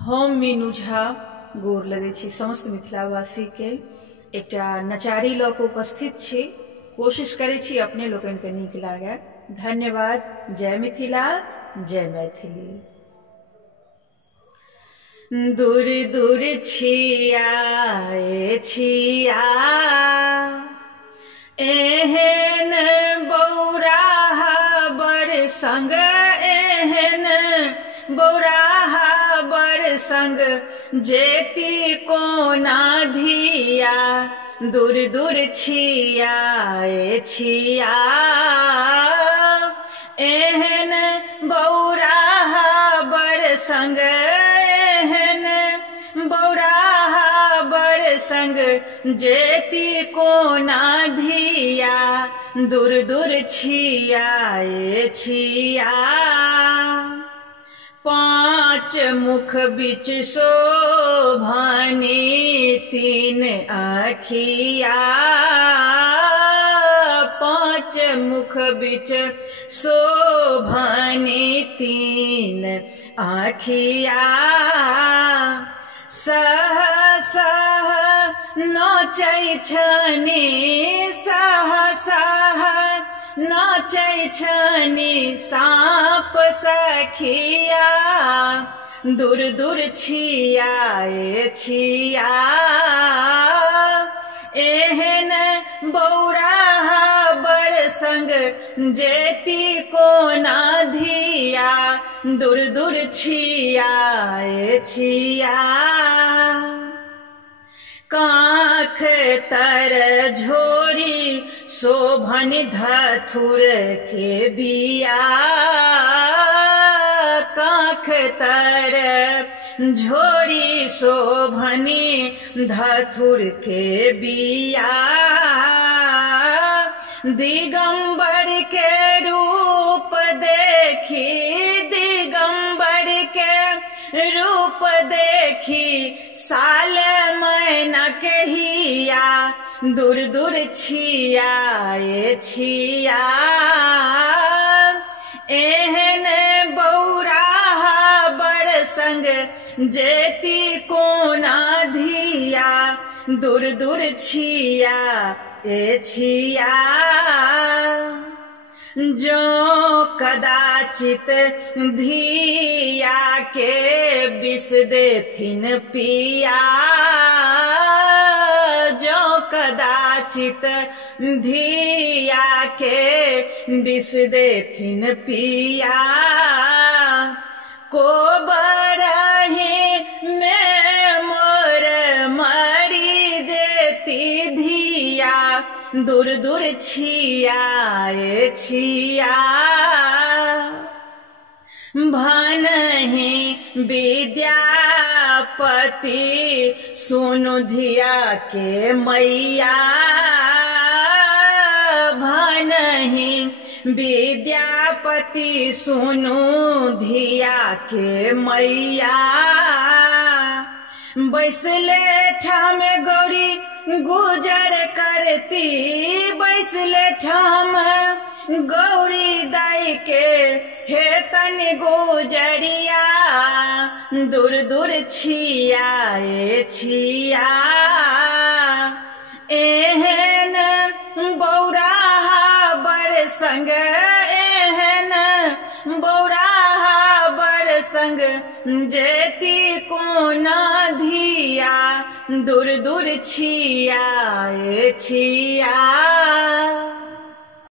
हम मीनू झा गोर लगै छी समस्त मिथिलावासी के एकटा नचारी लऽ कऽ उपस्थित छी। कोशिश करै छी अपने लोकनि के नीक लागे। धन्यवाद। जय मिथिला, जय मैथिली। दूर दूर छिया छिया एहन बौराहा बड़ संग, एहन बौराहा बड़ संग जेती कोना धिया। दूर दूर छिया छिया एहन बौराहा बड़ संग, एहन बौराहा बड़ संग जेती कोना धिया। दूर दूर छिया छिया पाँच मुख बिच शोभनी तीन आखिया। पाँच मुख बिच शोभनी तीन आखिया। सह सह नाचै छनि, सह सह नाचै छनि साँप सखिया। दूर दूर छिया छिया एहन बौराहा बड़ संग जेती कोना धिया। दूर दूर छिया छिया काख तर झोरी शोभन धथुर के बिया। काख तर झोरी शोभनी धथुर के बिया। दिगंबर के रूप देखी, दिगंबर के रूप देखी साल मैना कहिया। दूर दूर छिया छिया एहन बौराहा बड़ संग जेती कोना धिया। दूर दूर छिया छिया जो कदाचित धिया के विष देथिन पिया। जो कदाचित धिया के विष देथिन पिया। को बरही में मोर मरी जेती धिया। दूर दूर छिया छिया भनहि विद्यापति सुनु धिया के मैया। भनहि विद्यापति सुनु धिया के मैया। बैसले ठाम गौरी गुजर करती, बैसले ठाम गौरी दाई के हेतन गुजरिया। दूर दूर छिया छिया एहन बौराहा बड़ संग, एहन बौराहा बड़ संग जेती कोना धिया। दूर दूर छिया छिया।